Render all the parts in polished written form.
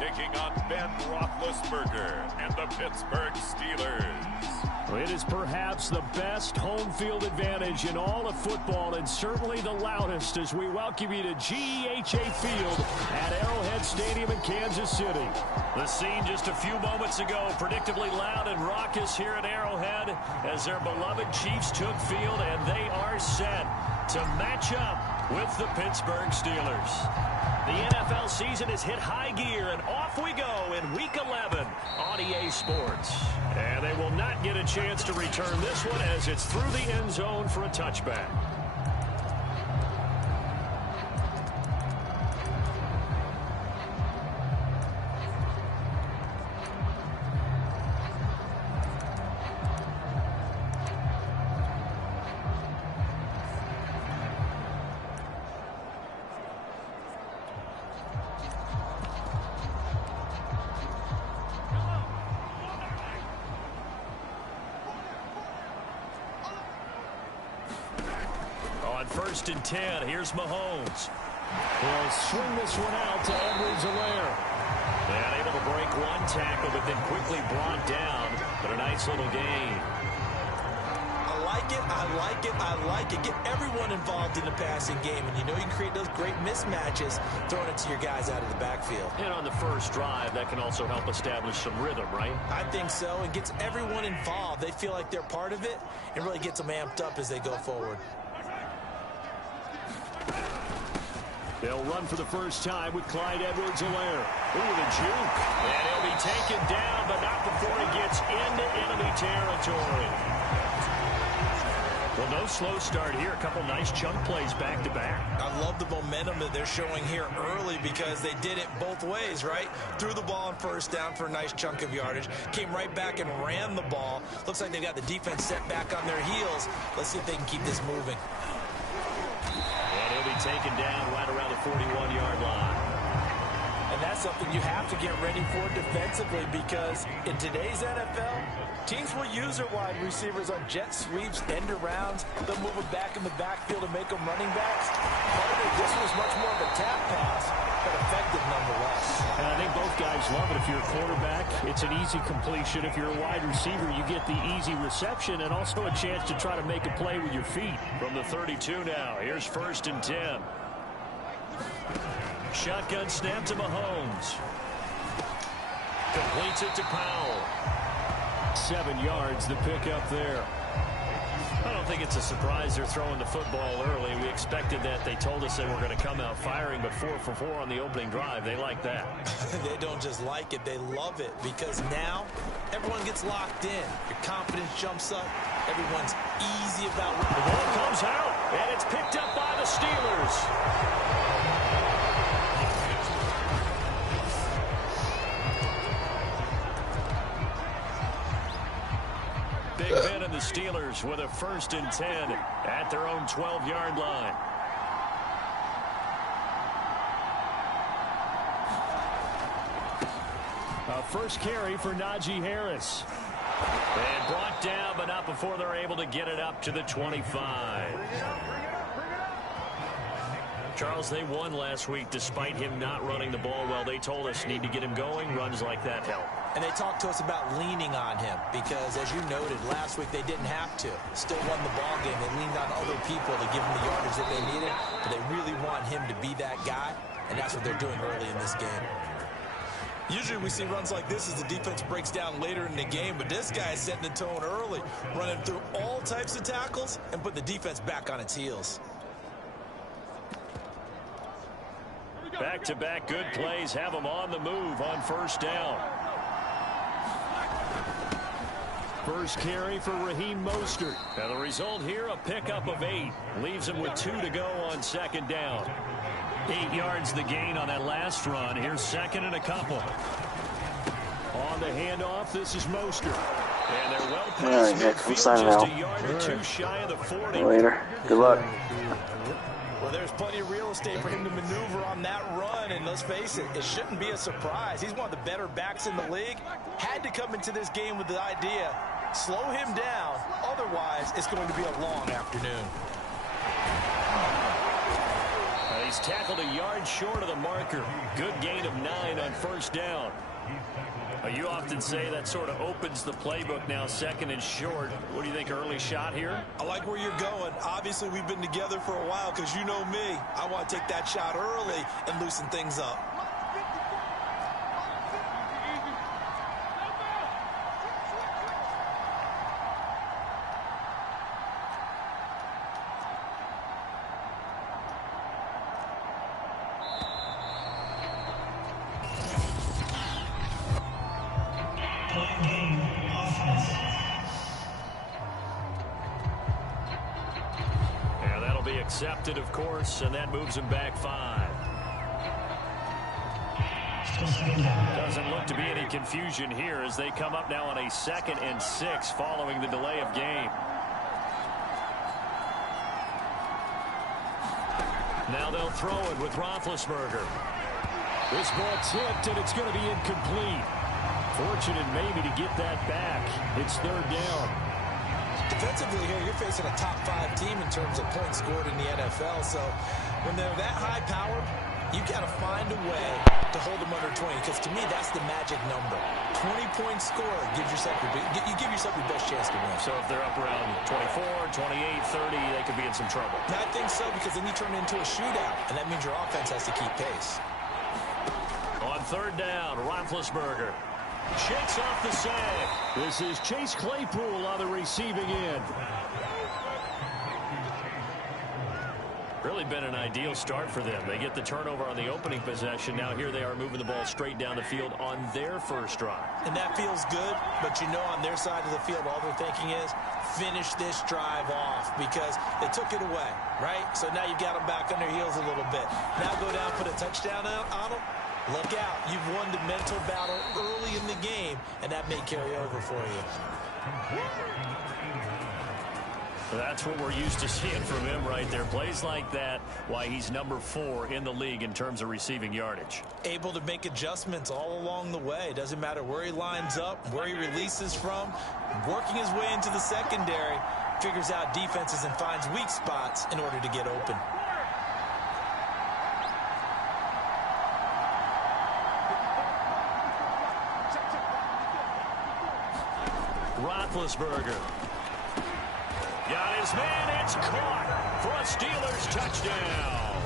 taking on Ben Roethlisberger and the Pittsburgh Steelers. It is perhaps the best home field advantage in all of football, and certainly the loudest, as we welcome you to GEHA Field at Arrowhead Stadium in Kansas City. The scene just a few moments ago, predictably loud and raucous here at Arrowhead as their beloved Chiefs took field, and they are set to match up with the Pittsburgh Steelers. The NFL season has hit high gear, and off we go in Week 11 on EA Sports. And they will not get a chance to return this one as it's through the end zone for a touchback. First and 10. Here's Mahomes. He'll swing this one out to Edwards-Helaire. And able to break one tackle, but then quickly brought down. But a nice little gain. I like it. I like it. I like it. Get everyone involved in the passing game. And you know you can create those great mismatches throwing it to your guys out of the backfield. And on the first drive, that can also help establish some rhythm, right? I think so. It gets everyone involved. They feel like they're part of it and really gets them amped up as they go forward. They'll run for the first time with Clyde Edwards-Helaire. Ooh, the juke. And he'll be taken down, but not before he gets into enemy territory. Well, no slow start here. A couple nice chunk plays back-to-back. I love the momentum that they're showing here early because they did it both ways, right? Threw the ball on first down for a nice chunk of yardage. Came right back and ran the ball. Looks like they've got the defense set back on their heels. Let's see if they can keep this moving. And he'll be taken down right around the 41-yard line. And that's something you have to get ready for defensively because in today's NFL, teams will use their wide receivers on jet sweeps, end arounds. They'll move them back in the backfield and make them running backs. This was much more of a tap pass, but effective nonetheless. And I think both guys love it. If you're a quarterback, it's an easy completion. If you're a wide receiver, you get the easy reception and also a chance to try to make a play with your feet. From the 32 now, here's first and 10. Shotgun snap to Mahomes. Completes it to Powell. 7 yards, the pickup there. I don't think it's a surprise they're throwing the football early. We expected that. They told us they were going to come out firing, but 4 for 4 on the opening drive. They like that. They don't just like it, they love it, because now everyone gets locked in. Your confidence jumps up. Everyone's easy about what the ball comes out, and it's picked up by the Steelers. Big Ben and the Steelers with a first and 10 at their own 12-yard line. A first carry for Najee Harris. And brought down, but not before they're able to get it up to the 25. Charles, they won last week despite him not running the ball well. They told us need to get him going. Runs like that help. And they talked to us about leaning on him because, as you noted, last week they didn't have to. Still won the ball game. They leaned on other people to give them the yardage that they needed. But they really want him to be that guy, and that's what they're doing early in this game. Usually we see runs like this as the defense breaks down later in the game, but this guy is setting the tone early, running through all types of tackles and put the defense back on its heels. Back-to-back good plays have them on the move on first down. First carry for Raheem Mostert. And the result here, a pickup of 8. Leaves him with 2 to go on second down. 8 yards the gain on that last run. Here's second and a couple. On the handoff, this is Mostert. And they're well past midfield, just a yard or 2 shy of the 40. Later. Good luck. Well, there's plenty of real estate for him to maneuver on that run, and let's face it, it shouldn't be a surprise. He's one of the better backs in the league. Had to come into this game with the idea, slow him down, otherwise it's going to be a long afternoon. He He's tackled a yard short of the marker. Good gain of 9 on first down. You often say that sort of opens the playbook now, second and short. What do you think, early shot here? I like where you're going. Obviously, we've been together for a while because you know me. I want to take that shot early and loosen things up. Accepted, of course, and that moves him back 5. Doesn't look to be any confusion here as they come up now on a 2nd and 6 following the delay of game. Now they'll throw it with Roethlisberger. This ball tipped, and it's going to be incomplete. Fortunate maybe to get that back. It's 3rd down. Defensively here, you're facing a top 5 team in terms of points scored in the NFL. So when they're that high powered, you got to find a way to hold them under 20. Because to me, that's the magic number. 20 points scored gives yourself you give yourself your best chance to win. So if they're up around 24, 28, 30, they could be in some trouble. I think so, because then you turn it into a shootout, and that means your offense has to keep pace. On 3rd down, Roethlisberger shakes off the sag. This is Chase Claypool on the receiving end. Really been an ideal start for them. They get the turnover on the opening possession. Now here they are moving the ball straight down the field on their first drive. And that feels good, but you know on their side of the field, all they're thinking is finish this drive off because they took it away, right? So now you've got them back on their heels a little bit. Now go down, put a touchdown on them. Look out. You've won the mental battle early in the game, and that may carry over for you. That's what we're used to seeing from him right there. Plays like that, why he's number 4 in the league in terms of receiving yardage. Able to make adjustments all along the way. Doesn't matter where he lines up, where he releases from. Working his way into the secondary, figures out defenses and finds weak spots in order to get open. Roethlisberger. Got his man. It's caught for a Steelers touchdown.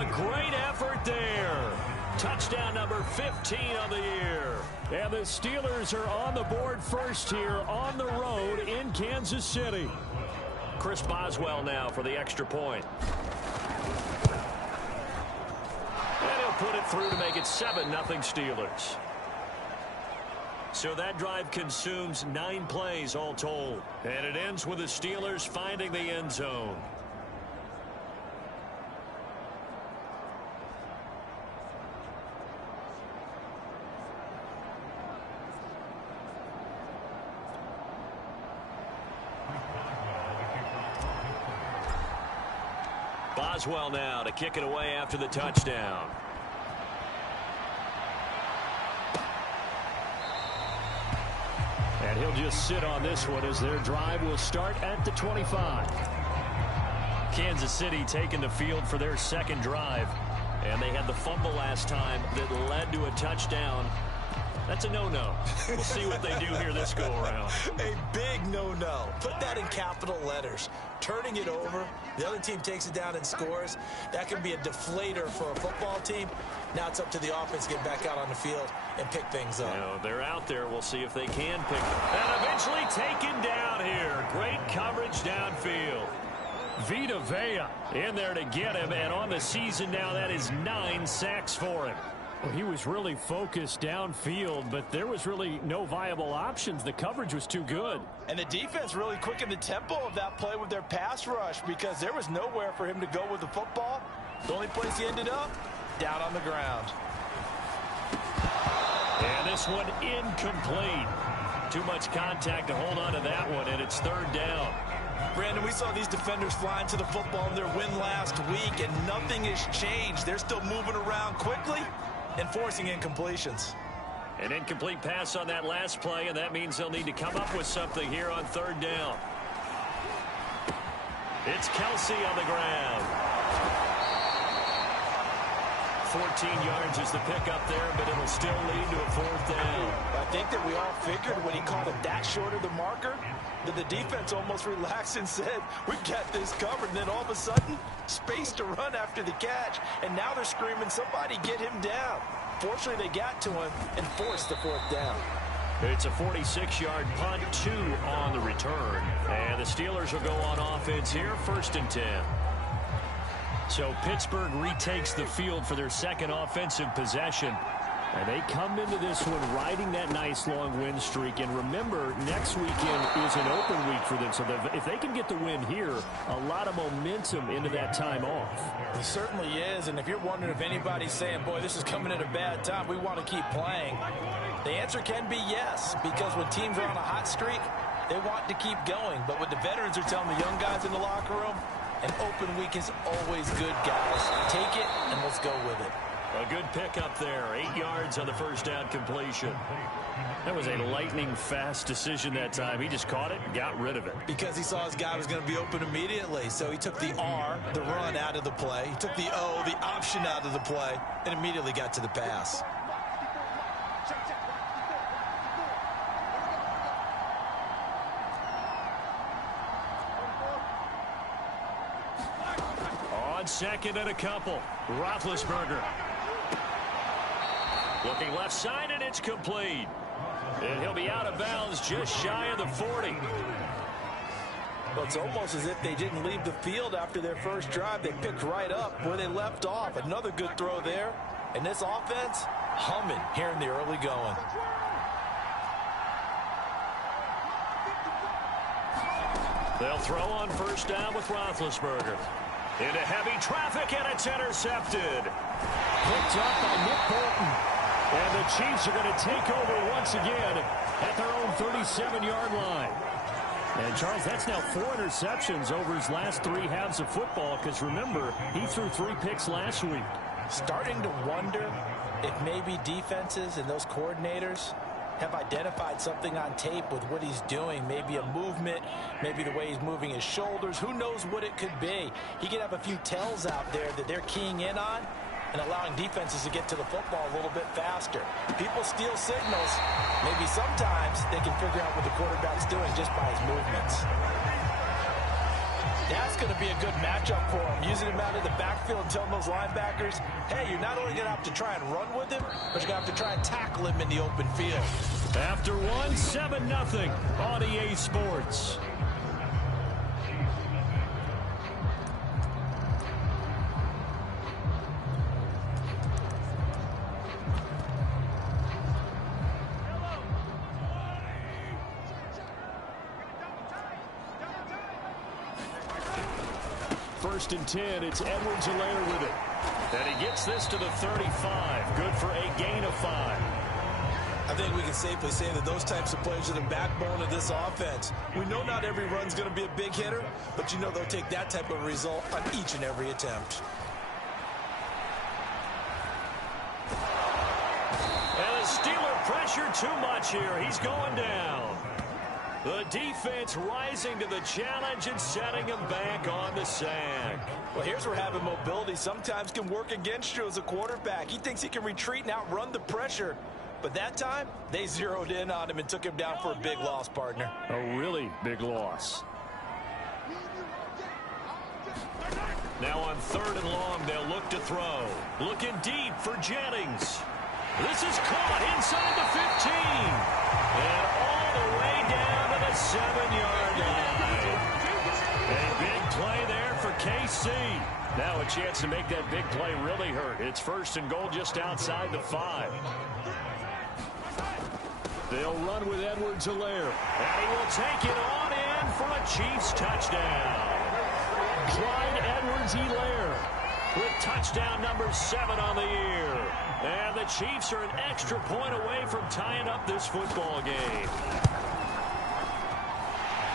A great effort there. Touchdown number 15 on the year. And the Steelers are on the board first here on the road in Kansas City. Chris Boswell now for the extra point. And he'll put it through to make it 7-0 Steelers. So that drive consumes 9 plays all told. And it ends with the Steelers finding the end zone. Boswell now to kick it away after the touchdown. And he'll just sit on this one as their drive will start at the 25. Kansas City taking the field for their second drive. And they had the fumble last time that led to a touchdown. That's a no-no. We'll see what they do here this go-around. A big no-no. Put that in capital letters. Turning it over, the other team takes it down and scores. That can be a deflator for a football team. Now it's up to the offense to get back out on the field and pick things up. You know, they're out there. We'll see if they can pick them. And eventually taken down here. Great coverage downfield. Vita Vea in there to get him. And on the season now, that is 9 sacks for him. Well, he was really focused downfield, but there was really no viable options. The coverage was too good. And the defense really quickened the tempo of that play with their pass rush because there was nowhere for him to go with the football. The only place he ended up, down on the ground. And this one incomplete. Too much contact to hold on to that one, and it's 3rd down. Brandon, we saw these defenders flying to the football in their win last week, and nothing has changed. They're still moving around quickly and forcing incompletions. An incomplete pass on that last play, and that means they'll need to come up with something here on 3rd down. It's Kelsey on the ground. 14 yards is the pickup there, but it'll still lead to a 4th down. I think that we all figured when he called it that short of the marker that the defense almost relaxed and said, we got this covered. And then all of a sudden, space to run after the catch. And now they're screaming, somebody get him down. Fortunately, they got to him and forced the 4th down. It's a 46-yard punt, 2 on the return. And the Steelers will go on offense here, 1st and 10. So Pittsburgh retakes the field for their second offensive possession. And they come into this one riding that nice long win streak. And remember, next weekend is an open week for them. So if they can get the win here, a lot of momentum into that time off. It certainly is. And if you're wondering if anybody's saying, boy, this is coming at a bad time, we want to keep playing, the answer can be yes. Because when teams are on a hot streak, they want to keep going. But what the veterans are telling the young guys in the locker room, an open week is always good, guys. Take it, and let's go with it. A good pickup there. 8 yards on the 1st down completion. That was a lightning-fast decision that time. He just caught it and got rid of it. Because he saw his guy was going to be open immediately. So he took the R, the run, out of the play. He took the O, the option, out of the play, and immediately got to the pass. On 2nd and a couple, Roethlisberger. Looking left side, and it's complete. And he'll be out of bounds just shy of the 40. Well, it's almost as if they didn't leave the field after their first drive. They picked right up where they left off. Another good throw there. And this offense, humming here in the early going. They'll throw on 1st down with Roethlisberger. Into heavy traffic, and it's intercepted. Picked up by Nick Bolton. And the Chiefs are going to take over once again at their own 37-yard line. And, Charles, that's now 4 interceptions over his last 3 halves of football, because, remember, he threw 3 picks last week. Starting to wonder if maybe defenses and those coordinators have identified something on tape with what he's doing. Maybe a movement, maybe the way he's moving his shoulders. Who knows what it could be? He could have a few tells out there that they're keying in on and allowing defenses to get to the football a little bit faster. People steal signals. Maybe sometimes they can figure out what the quarterback's doing just by his movements. That's going to be a good matchup for him, using him out of the backfield and telling those linebackers, hey, you're not only going to have to try and run with him, but you're going to have to try and tackle him in the open field. After one, 7-0 on EA Sports. First and 10, it's Edwards-Helaire with it. And he gets this to the 35. Good for a gain of 5. I think we can safely say that those types of players are the backbone of this offense. We know not every run's going to be a big hitter, but you know they'll take that type of result on each and every attempt. And the Steeler pressure too much here. He's going down. The defense rising to the challenge and setting him back on the sack. Well, here's where having mobility sometimes can work against you as a quarterback. He thinks he can retreat and outrun the pressure. But that time, they zeroed in on him and took him down for a big loss, partner. A really big loss. Now on 3rd and long, they'll look to throw. Looking deep for Jennings. This is caught inside the 15. And all the way down to the 7-yard line. A big play there for KC. Now a chance to make that big play really hurt. It's 1st and goal just outside the 5. They'll run with Edwards-Helaire. And he will take it on in for a Chiefs touchdown. Clyde Edwards-Helaire with touchdown number 7 on the year. And the Chiefs are an extra point away from tying up this football game.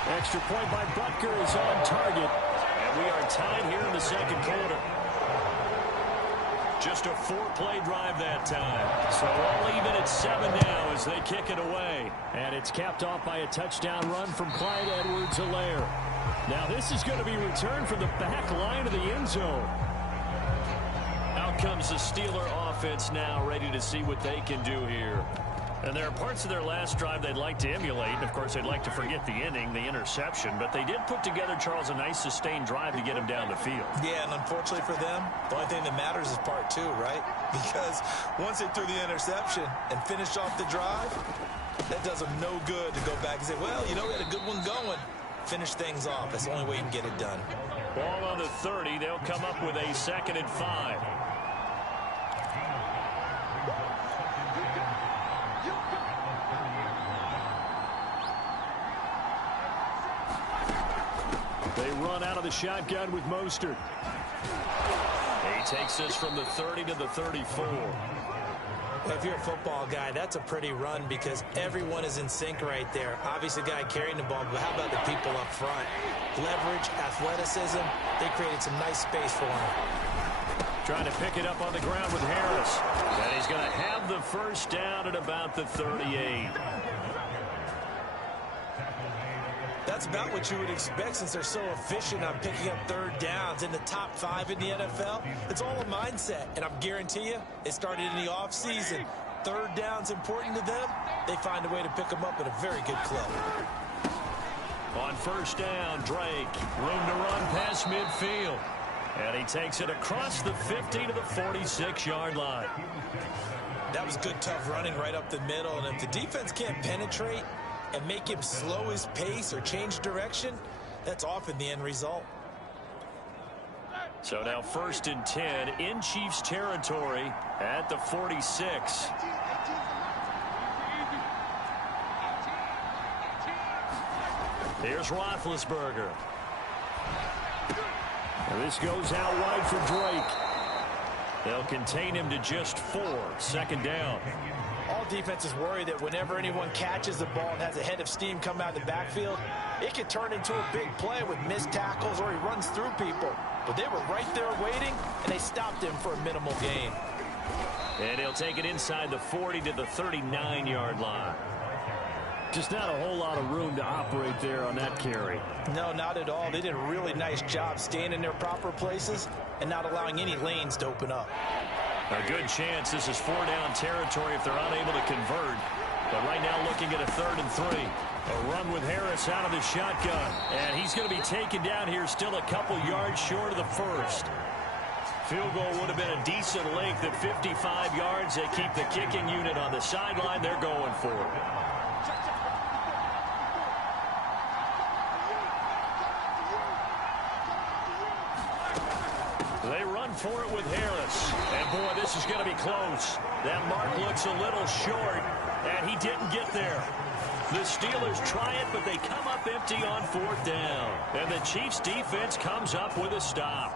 Extra point by Butker is on target. And we are tied here in the 2nd quarter. Just a 4-play drive that time. So all even at 7 now as they kick it away. And it's capped off by a touchdown run from Clyde Edwards-Helaire. Now this is going to be returned from the back line of the end zone. Now comes the Steeler offense now, ready to see what they can do here. And there are parts of their last drive they'd like to emulate. And, of course, they'd like to forget the inning, the interception. But they did put together, Charles, a nice sustained drive to get him down the field. Yeah, and unfortunately for them, the only thing that matters is part two, right? Because once they threw the interception and finished off the drive, that does them no good to go back and say, well, you know, we had a good one going. Finish things off. That's the only way you can get it done. Ball on the 30. They'll come up with a 2nd and 5. They run out of the shotgun with Mostert. He takes this from the 30 to the 34. Well, if you're a football guy, that's a pretty run because everyone is in sync right there. Obviously, the guy carrying the ball, but how about the people up front? Leverage, athleticism, they created some nice space for him. Trying to pick it up on the ground with Harris. And he's going to have the first down at about the 38. That's about what you would expect since they're so efficient on picking up third downs in the top 5 in the NFL. It's all a mindset, and I'm guarantee you it started in the offseason. Third down's important to them. They find a way to pick them up at a very good clip. On first down, Drake. Room to run past midfield. And he takes it across the 50 to the 46-yard line. That was good, tough running right up the middle. And if the defense can't penetrate and make him slow his pace or change direction, that's often the end result. So now 1st and 10 in Chiefs territory at the 46. Here's Roethlisberger. And this goes out wide for Drake. They'll contain him to just 4. 2nd down. All defenses worry that whenever anyone catches the ball and has a head of steam come out of the backfield, it can turn into a big play with missed tackles or he runs through people. But they were right there waiting, and they stopped him for a minimal gain. And he'll take it inside the 40 to the 39-yard line. Just not a whole lot of room to operate there on that carry. No, not at all. They did a really nice job staying in their proper places and not allowing any lanes to open up. A good chance this is 4-down territory if they're unable to convert. But right now looking at a 3rd and 3. A run with Harris out of the shotgun. And he's going to be taken down here still a couple yards short of the 1st. Field goal would have been a decent length at 55 yards. They keep the kicking unit on the sideline. They're going for it. They run for it with Harris. And, boy, this is going to be close. That mark looks a little short, and he didn't get there. The Steelers try it, but they come up empty on 4th down. And the Chiefs' defense comes up with a stop.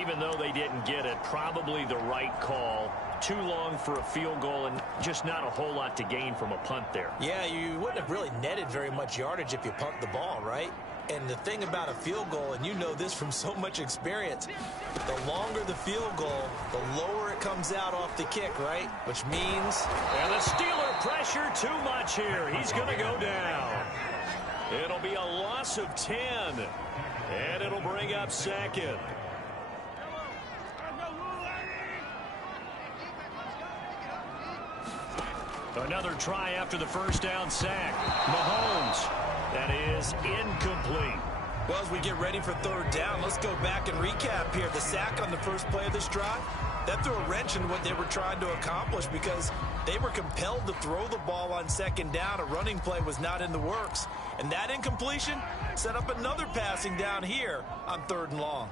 Even though they didn't get it, probably the right call. Too long for a field goal and just not a whole lot to gain from a punt there. Yeah, you wouldn't have really netted very much yardage if you punt the ball, right? And the thing about a field goal, and you know this from so much experience, the longer the field goal, the lower it comes out off the kick, right? Which means... And the Steeler pressure too much here. He's going to go down. It'll be a loss of 10. And it'll bring up 2nd. Another try after the 1st down sack. Mahomes. That is incomplete. Well, as we get ready for 3rd down, let's go back and recap here. The sack on the first play of this drive, that threw a wrench in what they were trying to accomplish because they were compelled to throw the ball on 2nd down. A running play was not in the works. And that incompletion set up another passing down here on 3rd and long.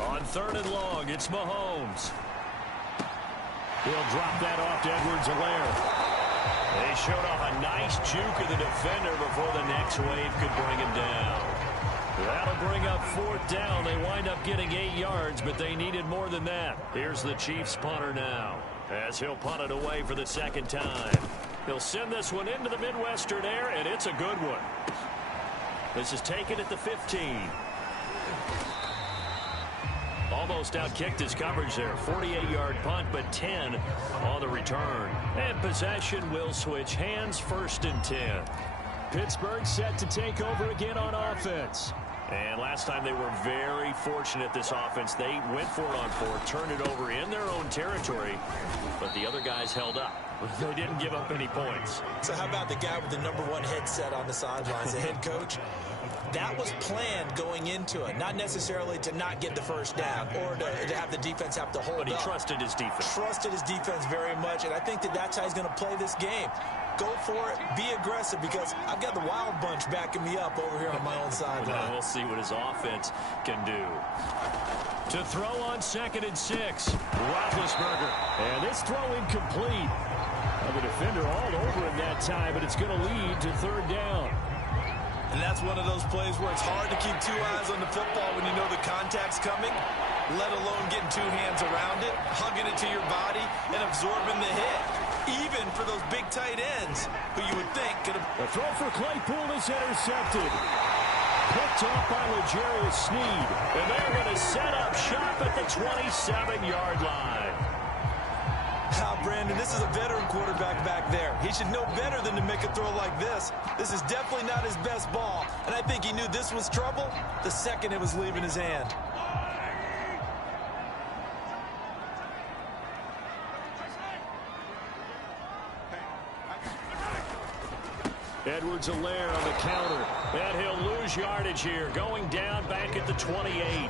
On 3rd and long, it's Mahomes. He'll drop that off to Edwards-Helaire. They showed off a nice juke of the defender before the next wave could bring him down. That'll bring up 4th down. They wind up getting 8 yards, but they needed more than that. Here's the Chiefs punter now, as he'll punt it away for the 2nd time. He'll send this one into the Midwestern air, and it's a good one. This is taken at the 15. Almost outkicked his coverage there. 48-yard punt, but 10 on the return. And possession will switch hands. 1st and 10. Pittsburgh set to take over again on offense. And last time they were very fortunate, this offense. They went for it on fourth, turned it over in their own territory, but the other guys held up. They didn't give up any points. So how about the guy with the #1 headset on the sidelines, the head coach? That was planned going into it, not necessarily to not get the first down or to have the defense have to hold up. But he trusted his defense. Trusted his defense very much, and I think that's how he's going to play this game. Go for it, be aggressive, because I've got the Wild Bunch backing me up over here on my own sideline. We'll see what his offense can do. To throw on 2nd and 6, Roethlisberger. And this throw incomplete. The defender all over him that time, but it's going to lead to 3rd down. And that's one of those plays where it's hard to keep 2 eyes on the football when you know the contact's coming, let alone getting 2 hands around it, hugging it to your body, and absorbing the hit. Even for those big tight ends, who you would think could have... The throw for Claypool is intercepted. Picked off by L'Jarius Sneed. And they're going to set up shop at the 27-yard line. Brandon, this is a veteran quarterback back there. He should know better than to make a throw like this. This is definitely not his best ball, and I think he knew this was trouble the second it was leaving his hand. Edwards-Helaire on the counter, and he'll lose yardage here, going down back at the 28.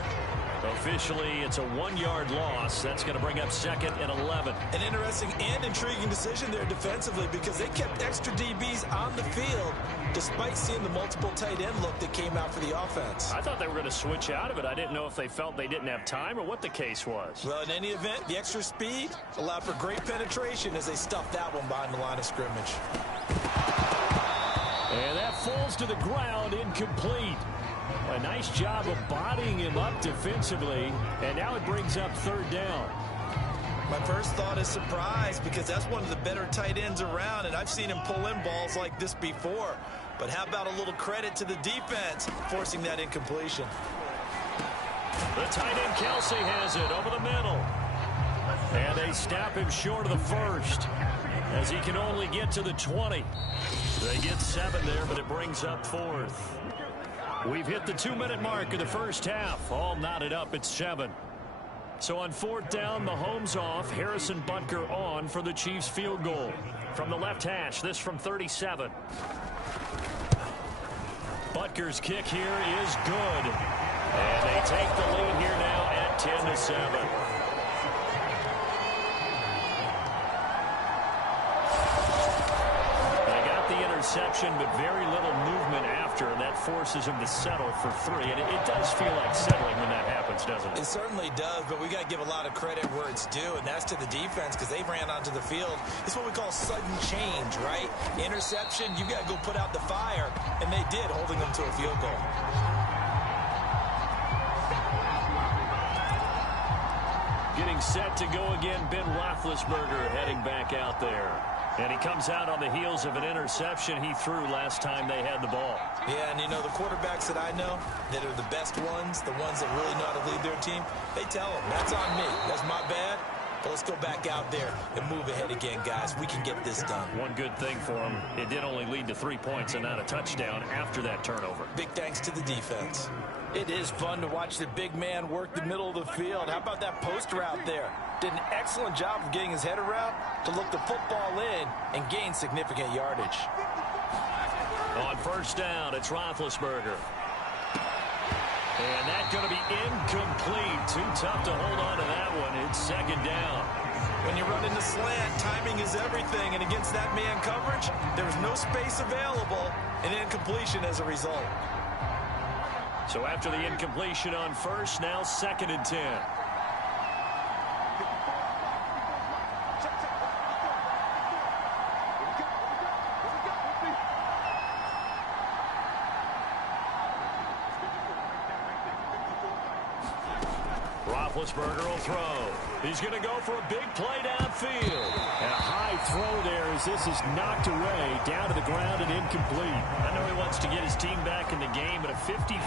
Officially, it's a 1-yard loss. That's going to bring up 2nd and 11. An interesting and intriguing decision there defensively, because they kept extra DBs on the field despite seeing the multiple tight end look that came out for the offense. I thought they were going to switch out of it. I didn't know if they felt they didn't have time or what the case was. Well, in any event, the extra speed allowed for great penetration as they stuffed that one behind the line of scrimmage. And that falls to the ground, incomplete. A nice job of bodying him up defensively, and now it brings up 3rd down. My first thought is surprise, because that's one of the better tight ends around, and I've seen him pull in balls like this before. But how about a little credit to the defense forcing that incompletion? The tight end Kelsey has it over the middle. And they snap him short of the 1st as he can only get to the 20. They get 7 there, but it brings up 4th. We've hit the 2-minute mark of the first half. All knotted up at 7. So on 4th down, Mahomes off. Harrison Butker on for the Chiefs field goal. From the left hash, this from 37. Butker's kick here is good. And they take the lead here now at 10-7. Interception, but very little movement after, and that forces him to settle for 3. And it does feel like settling when that happens, doesn't it? It certainly does, but we got to give a lot of credit where it's due, and that's to the defense, because they ran onto the field. It's what we call sudden change, right? Interception, you got to go put out the fire, and they did, holding them to a field goal. Getting set to go again, Ben Roethlisberger heading back out there. And he comes out on the heels of an interception he threw last time they had the ball. Yeah, and you know, the quarterbacks that I know that are the best ones, the ones that really know how to lead their team, they tell them, that's on me. That's my bad. But let's go back out there and move ahead again, guys. We can get this done. One good thing for him, it did only lead to 3 points and not a touchdown after that turnover. Big thanks to the defense. It is fun to watch the big man work the middle of the field. How about that post route there? Did an excellent job of getting his head around to look the football in and gain significant yardage. On 1st down, it's Roethlisberger. And that's going to be incomplete. Too tough to hold on to that one. It's 2nd down. When you run in the slant, timing is everything. And against that man coverage, there was no space available, and incompletion as a result. So after the incompletion on 1st, now 2nd and 10. Roethlisberger will throw. He's going to go for a big play downfield. And a high throw there as this is knocked away, down to the ground and incomplete. I know he wants to get his team back in the game, but a 50-50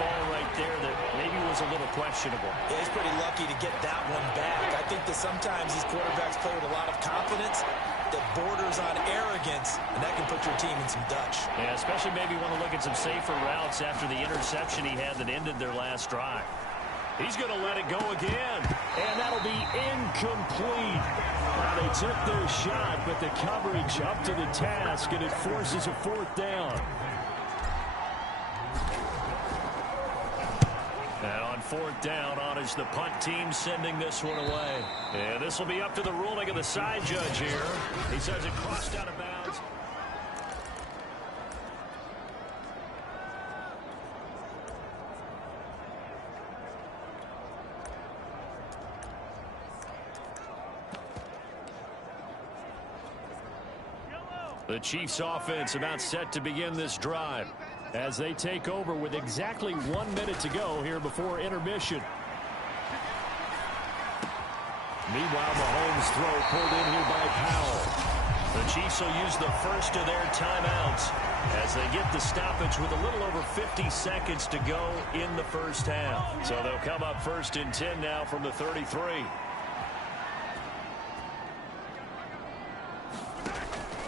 ball right there that maybe was a little questionable. Yeah, he's pretty lucky to get that one back. I think that sometimes these quarterbacks play with a lot of confidence that borders on arrogance, and that can put your team in some Dutch. Yeah, especially maybe want to look at some safer routes after the interception he had that ended their last drive. He's going to let it go again, and that'll be incomplete. Now, they took their shot, but the coverage up to the task, and it forces a 4th down. And on 4th down, on is the punt team sending this one away. And this will be up to the ruling of the side judge here. He says it crossed out of bounds. The Chiefs offense about set to begin this drive as they take over with exactly 1 minute to go here before intermission. Meanwhile, Mahomes' throw pulled in here by Powell. The Chiefs will use the first of their timeouts as they get the stoppage with a little over 50 seconds to go in the first half. So they'll come up 1st and 10 now from the 33.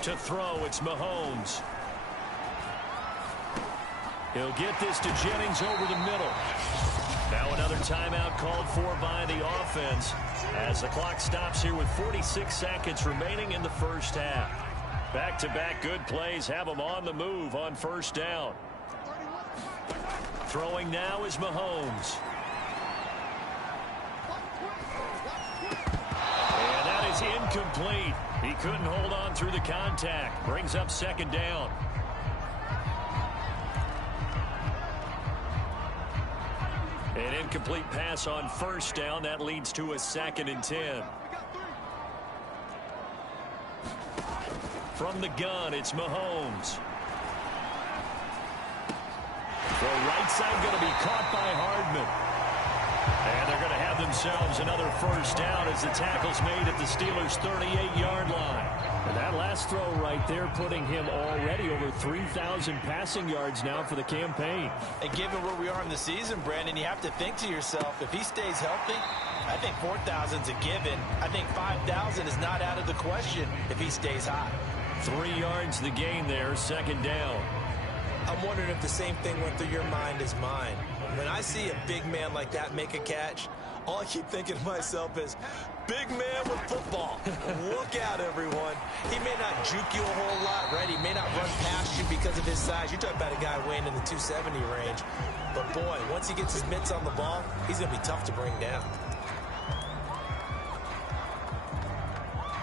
To throw, it's Mahomes. He'll get this to Jennings over the middle. Now another timeout called for by the offense as the clock stops here with 46 seconds remaining in the first half. Back-to-back good plays have them on the move on 1st down. Throwing now is Mahomes. And that is incomplete. He couldn't hold on through the contact. Brings up 2nd down. An incomplete pass on 1st down. That leads to a 2nd and 10. From the gun, it's Mahomes. The right side going to be caught by Hardman. And they're going to have themselves another 1st down as the tackle's made at the Steelers' 38-yard line. And that last throw right there putting him already over 3,000 passing yards now for the campaign. And given where we are in the season, Brandon, you have to think to yourself, if he stays healthy, I think 4,000's a given. I think 5,000 is not out of the question if he stays hot. 3 yards the gain there, 2nd down. I'm wondering if the same thing went through your mind as mine. When I see a big man like that make a catch, all I keep thinking to myself is, big man with football. Look out, everyone. He may not juke you a whole lot, right? He may not run past you because of his size. You're talking about a guy weighing in the 270 range. But, boy, once he gets his mitts on the ball, he's going to be tough to bring down.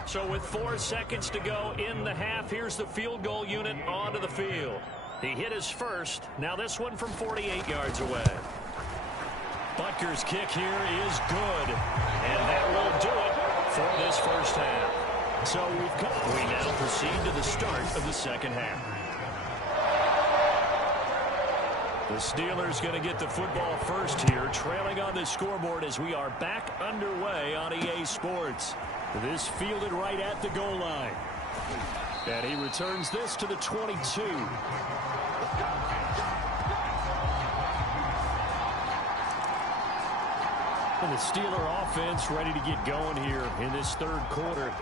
So with 4 seconds to go in the half, here's the field goal unit onto the field. He hit his first. Now this one from 48 yards away. Butker's kick here is good. And that will do it for this first half. So we now proceed to the start of the 2nd half. The Steelers going to get the football first here, trailing on the scoreboard as we are back underway on EA Sports. This fielded right at the goal line. And he returns this to the 22. And the Steeler offense ready to get going here in this 3rd quarter.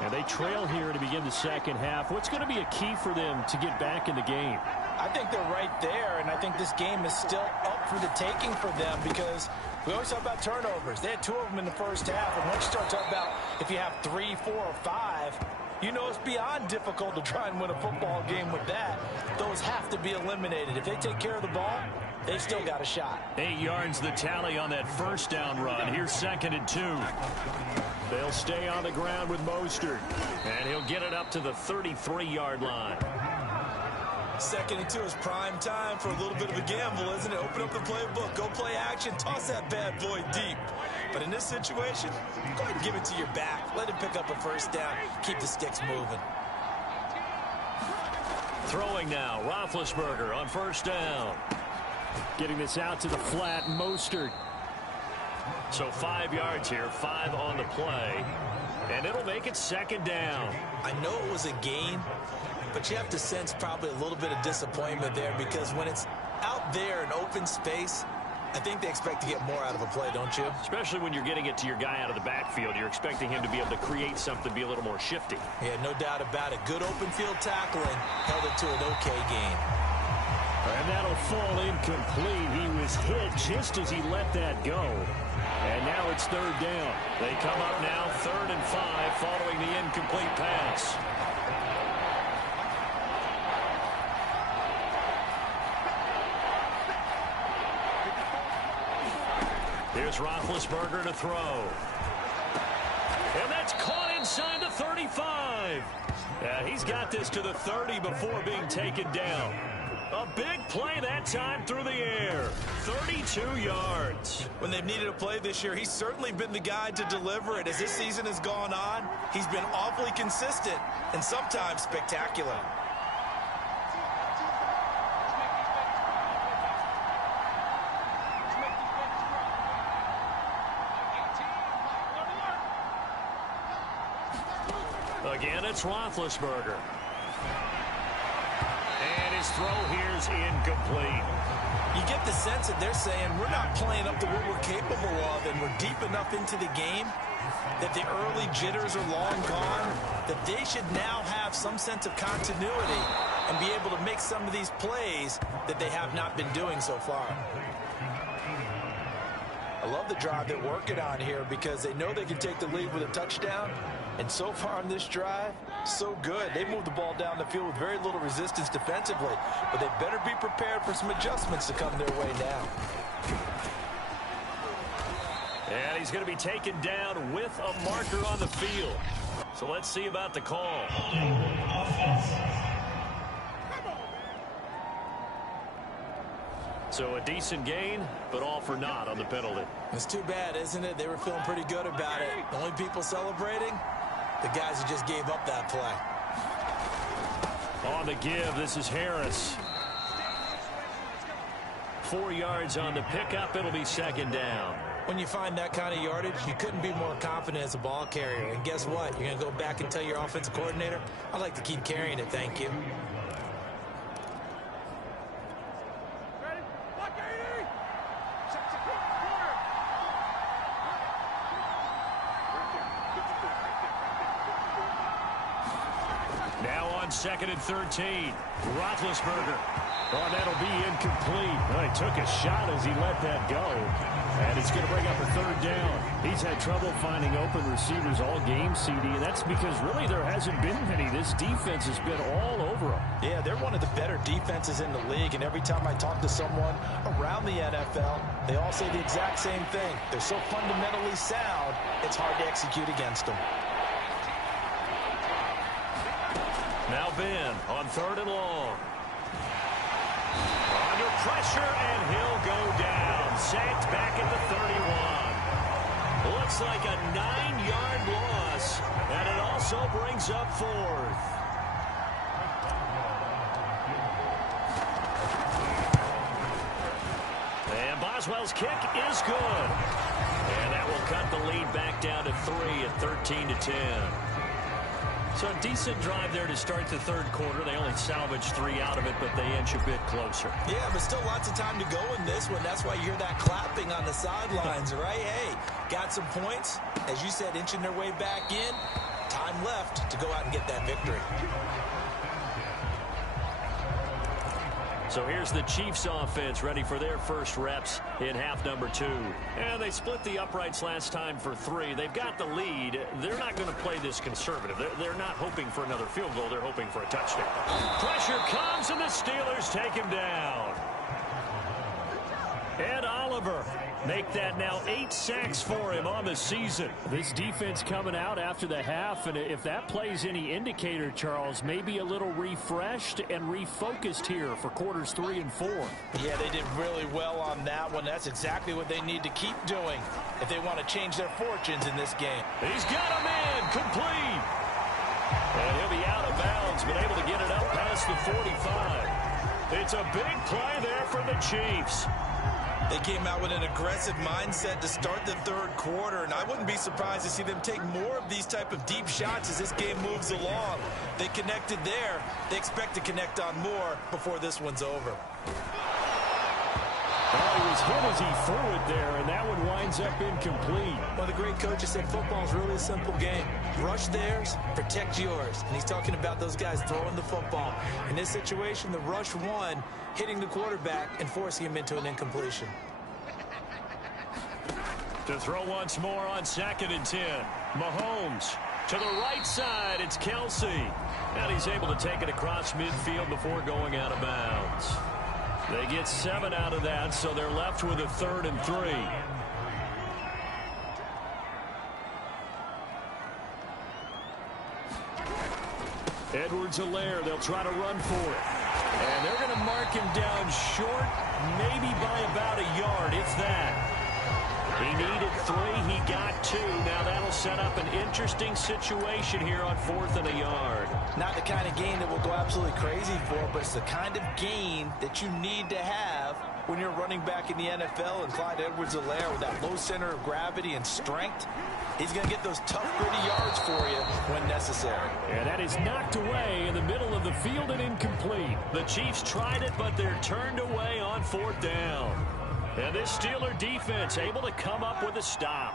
And they trail here to begin the 2nd half. What's going to be a key for them to get back in the game? I think they're right there, and I think this game is still up for the taking for them because we always talk about turnovers. They had 2 of them in the first half, and once you start talking about if you have 3, 4, or 5, you know it's beyond difficult to try and win a football game with that. Those have to be eliminated. If they take care of the ball, they've still got a shot. 8 yards the tally on that 1st down run. Here's 2nd and 2. They'll stay on the ground with Mostert, and he'll get it up to the 33-yard line. 2nd and 2 is prime time for a little bit of a gamble, isn't it? Open up the playbook, go play action, toss that bad boy deep. But in this situation, go ahead and give it to your back. Let him pick up a 1st down. Keep the sticks moving. Throwing now, Roethlisberger on 1st down. Getting this out to the flat, Mostert. So 5 yards here, 5 on the play. And it'll make it 2nd down. I know it was a gain, but you have to sense probably a little bit of disappointment there because when it's out there in open space, I think they expect to get more out of a play, don't you? Especially when you're getting it to your guy out of the backfield. You're expecting him to be able to create something, be a little more shifty. Yeah, no doubt about it. Good open field tackling. Held it to an okay gain. And that'll fall incomplete. He was hit just as he let that go. And now it's third down. They come up now 3rd and 5 following the incomplete pass. Here's Roethlisberger to throw. And that's caught inside the 35. Yeah, he's got this to the 30 before being taken down. A big play that time through the air. 32 yards. When they've needed a play this year, he's certainly been the guy to deliver it. As this season has gone on, he's been awfully consistent and sometimes spectacular. Again, it's Roethlisberger. And his throw here's incomplete. You get the sense that they're saying we're not playing up to what we're capable of, and we're deep enough into the game that the early jitters are long gone, that they should now have some sense of continuity and be able to make some of these plays that they have not been doing so far. I love the drive they're working on here because they know they can take the lead with a touchdown. And so far on this drive, so good. They moved the ball down the field with very little resistance defensively, but they better be prepared for some adjustments to come their way now. And he's going to be taken down with a marker on the field. So let's see about the call. So a decent gain, but all for naught on the penalty. It's too bad, isn't it? They were feeling pretty good about it. The only people celebrating, the guys who just gave up that play. On the give, this is Harris. 4 yards on the pickup. It'll be 2nd down. When you find that kind of yardage, you couldn't be more confident as a ball carrier. And guess what? You're going to go back and tell your offensive coordinator, I'd like to keep carrying it, thank you. Now on 2nd and 13. Roethlisberger. Oh, that'll be incomplete. Well, he took a shot as he let that go. And it's going to bring up a 3rd down. He's had trouble finding open receivers all game, CD, and that's because really there hasn't been many. This defense has been all over them. Yeah, they're one of the better defenses in the league, and every time I talk to someone around the NFL, they all say the exact same thing. They're so fundamentally sound, it's hard to execute against them. Now Ben on 3rd and long. Under pressure, and he'll go down. Sacked back at the 31. Looks like a 9-yard loss, and it also brings up 4th. And Boswell's kick is good. And that will cut the lead back down to 3 at 13-10. So a decent drive there to start the 3rd quarter. They only salvaged 3 out of it, but they inch a bit closer. Yeah, but still lots of time to go in this one. That's why you hear that clapping on the sidelines, right? Hey, got some points. As you said, inching their way back in. Time left to go out and get that victory. So here's the Chiefs offense ready for their first reps in half number 2. And they split the uprights last time for 3. They've got the lead. They're not going to play this conservative. They're not hoping for another field goal. They're hoping for a touchdown. Pressure comes, and the Steelers take him down. Ed Oliver make that now 8 sacks for him on the season. This defense coming out after the half, and if that plays any indicator, Charles, maybe a little refreshed and refocused here for quarters 3 and 4. Yeah, they did really well on that one. That's exactly what they need to keep doing if they want to change their fortunes in this game. He's got him in, complete. And he'll be out of bounds, but able to get it up past the 45. It's a big play there for the Chiefs. They came out with an aggressive mindset to start the 3rd quarter, and I wouldn't be surprised to see them take more of these type of deep shots as this game moves along. They connected there. They expect to connect on more before this one's over. Oh, he was hit as he threw it there, and that one winds up incomplete. Well, the great coach has said football is really a simple game. Rush theirs, protect yours. And he's talking about those guys throwing the football. In this situation, the rush won, hitting the quarterback and forcing him into an incompletion. To throw once more on 2nd and 10. Mahomes to the right side. It's Kelsey. And he's able to take it across midfield before going out of bounds. They get 7 out of that, so they're left with a 3rd and 3. Edwards-Helaire, they'll try to run for it. And they're going to mark him down short, maybe by about a yard, if that. He needed 3, he got 2. Now that'll set up an interesting situation here on 4th and a yard. Not the kind of gain that we'll go absolutely crazy for, but it's the kind of gain that you need to have when you're running back in the NFL. And Clyde Edwards-Helaire, with that low center of gravity and strength, he's going to get those tough, gritty yards for you when necessary. And that is knocked away in the middle of the field and incomplete. The Chiefs tried it, but they're turned away on 4th down. And this Steeler defense able to come up with a stop.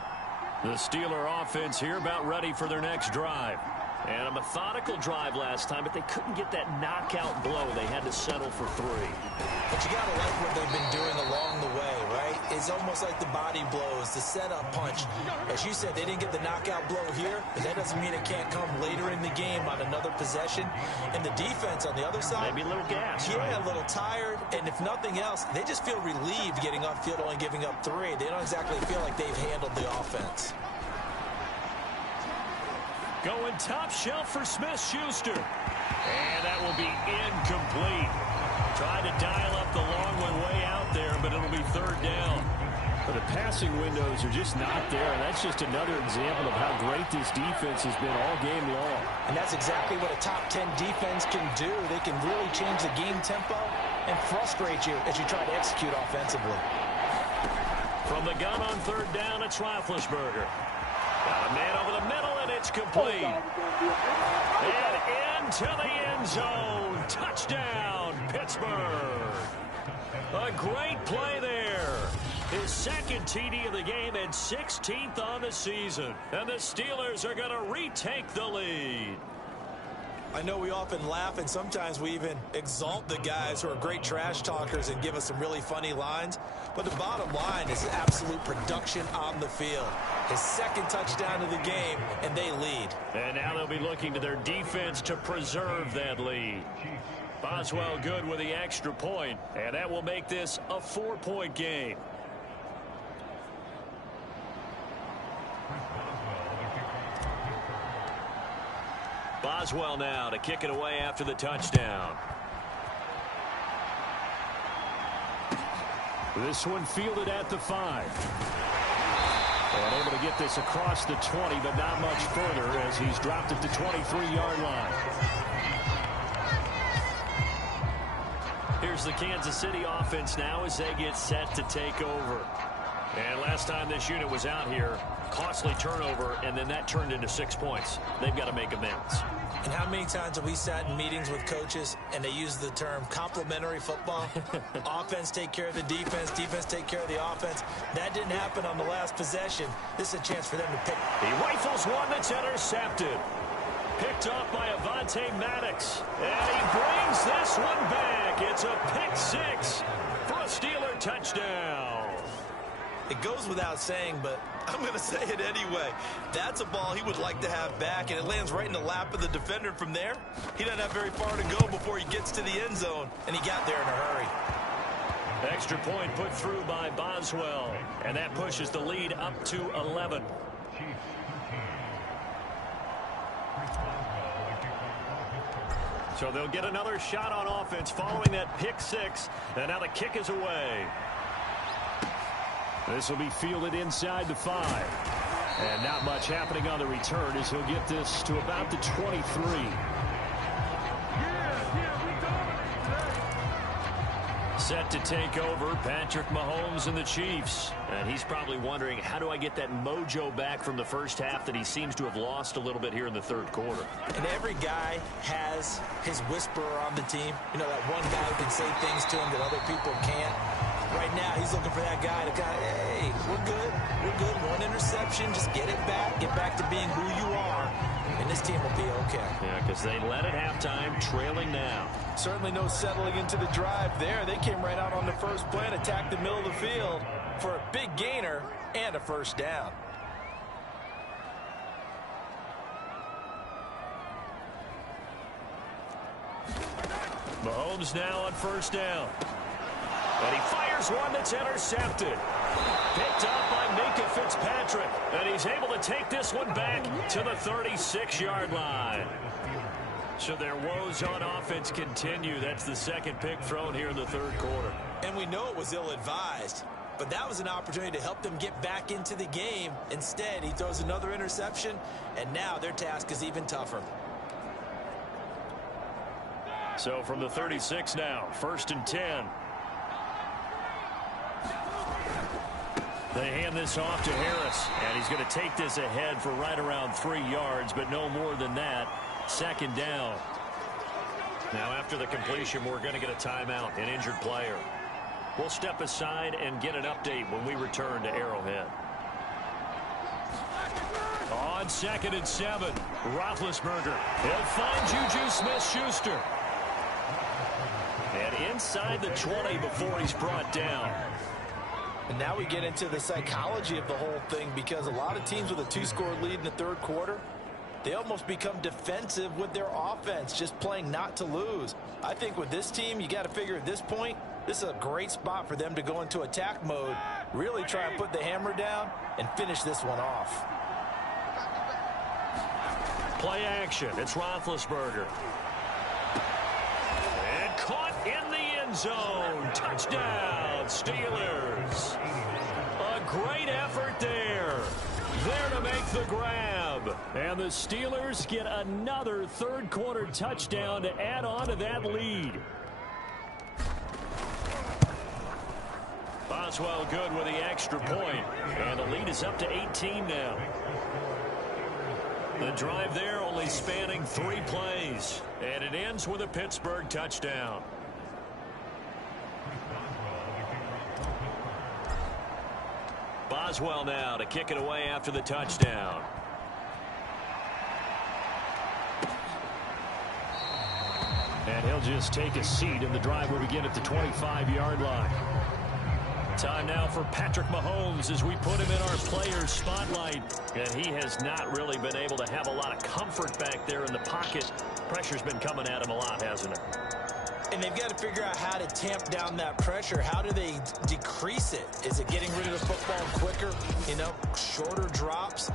The Steeler offense here about ready for their next drive. And a methodical drive last time, but they couldn't get that knockout blow. They had to settle for 3. But you got to like what they've been doing along the way, right? It's almost like the body blows, the setup punch. As you said, they didn't get the knockout blow here, but that doesn't mean it can't come later in the game on another possession. And the defense on the other side, maybe a little gas, yeah, right? A little tired. And if nothing else, they just feel relieved getting upfield, only giving up 3. They don't exactly feel like they've handled the offense. Going top shelf for Smith-Schuster. And that will be incomplete. Tried to dial up the long one way out there, but it'll be 3rd down. But the passing windows are just not there, and that's just another example of how great this defense has been all game long. And that's exactly what a top 10 defense can do. They can really change the game tempo and frustrate you as you try to execute offensively. From the gun on 3rd down, it's Roethlisberger. Got a man over the middle, and it's complete. And into the end zone. Touchdown, Pittsburgh. A great play there. His 2nd TD of the game and 16th on the season. And the Steelers are going to retake the lead. I know we often laugh, and sometimes we even exalt the guys who are great trash talkers and give us some really funny lines. But the bottom line is absolute production on the field. His 2nd touchdown of the game, and they lead. And now they'll be looking to their defense to preserve that lead. Boswell good with the extra point, and that will make this a 4-point game. Boswell now to kick it away after the touchdown. This one fielded at the 5. And able to get this across the 20, but not much further as he's dropped at the 23-yard line. Here's the Kansas City offense now as they get set to take over. And last time this unit was out here, costly turnover, and then that turned into 6 points. They've got to make amends. And how many times have we sat in meetings with coaches and they use the term complementary football? Offense take care of the defense, defense take care of the offense. That didn't happen on the last possession. This is a chance for them to pick. He rifles one that's intercepted. Picked up by Avonte Maddox. And he brings this one back. It's a pick 6 for a Steeler touchdown. It goes without saying, but I'm going to say it anyway. That's a ball he would like to have back, and it lands right in the lap of the defender. From there, he doesn't have very far to go before he gets to the end zone, and he got there in a hurry. Extra point put through by Boswell, and that pushes the lead up to 11. So they'll get another shot on offense following that pick 6, and now the kick is away. This will be fielded inside the 5. And not much happening on the return as he'll get this to about the 23. Set to take over, Patrick Mahomes and the Chiefs. And he's probably wondering, how do I get that mojo back from the first half that he seems to have lost a little bit here in the 3rd quarter? And every guy has his whisperer on the team. You know, that one guy who can say things to him that other people can't. Right now, he's looking for that guy to kind of, hey, we're good. We're good. One interception. Just get it back. Get back to being who you are. And this team will be okay. Yeah, because they led at halftime, trailing now. Certainly no settling into the drive there. They came right out on the first play and attacked the middle of the field for a big gainer and a first down. Mahomes now on first down. And he fires one that's intercepted. Picked up by Minkah Fitzpatrick. And he's able to take this one back to the 36-yard line. So their woes on offense continue. That's the second pick thrown here in the third quarter. And we know it was ill-advised. But that was an opportunity to help them get back into the game. Instead, he throws another interception. And now their task is even tougher. So from the 36 now, 1st and 10. They hand this off to Harris, and he's going to take this ahead for right around 3 yards, but no more than that. 2nd down. Now after the completion, we're going to get a timeout, an injured player. We'll step aside and get an update when we return to Arrowhead. On 2nd and 7, Roethlisberger. He'll find Juju Smith-Schuster. And inside the 20 before he's brought down. And now we get into the psychology of the whole thing, because a lot of teams with a 2-score lead in the third quarter, they almost become defensive with their offense, just playing not to lose. I think with this team, you got to figure at this point, this is a great spot for them to go into attack mode, really try and put the hammer down and finish this one off. Play action. It's Roethlisberger. And caught in the end zone. Touchdown, Steelers. A great effort there. There to make the grab. And the Steelers get another third quarter touchdown to add on to that lead. Boswell good with the extra point. And the lead is up to 18 now. The drive there only spanning 3 plays. And it ends with a Pittsburgh touchdown. Boswell now to kick it away after the touchdown. And he'll just take a seat, and the drive will begin at the 25-yard line. Time now for Patrick Mahomes as we put him in our players spotlight. And he has not really been able to have a lot of comfort back there in the pocket. Pressure's been coming at him a lot, hasn't it? And they've got to figure out how to tamp down that pressure. How do they decrease it? Is it getting rid of the football quicker? You know, shorter drops?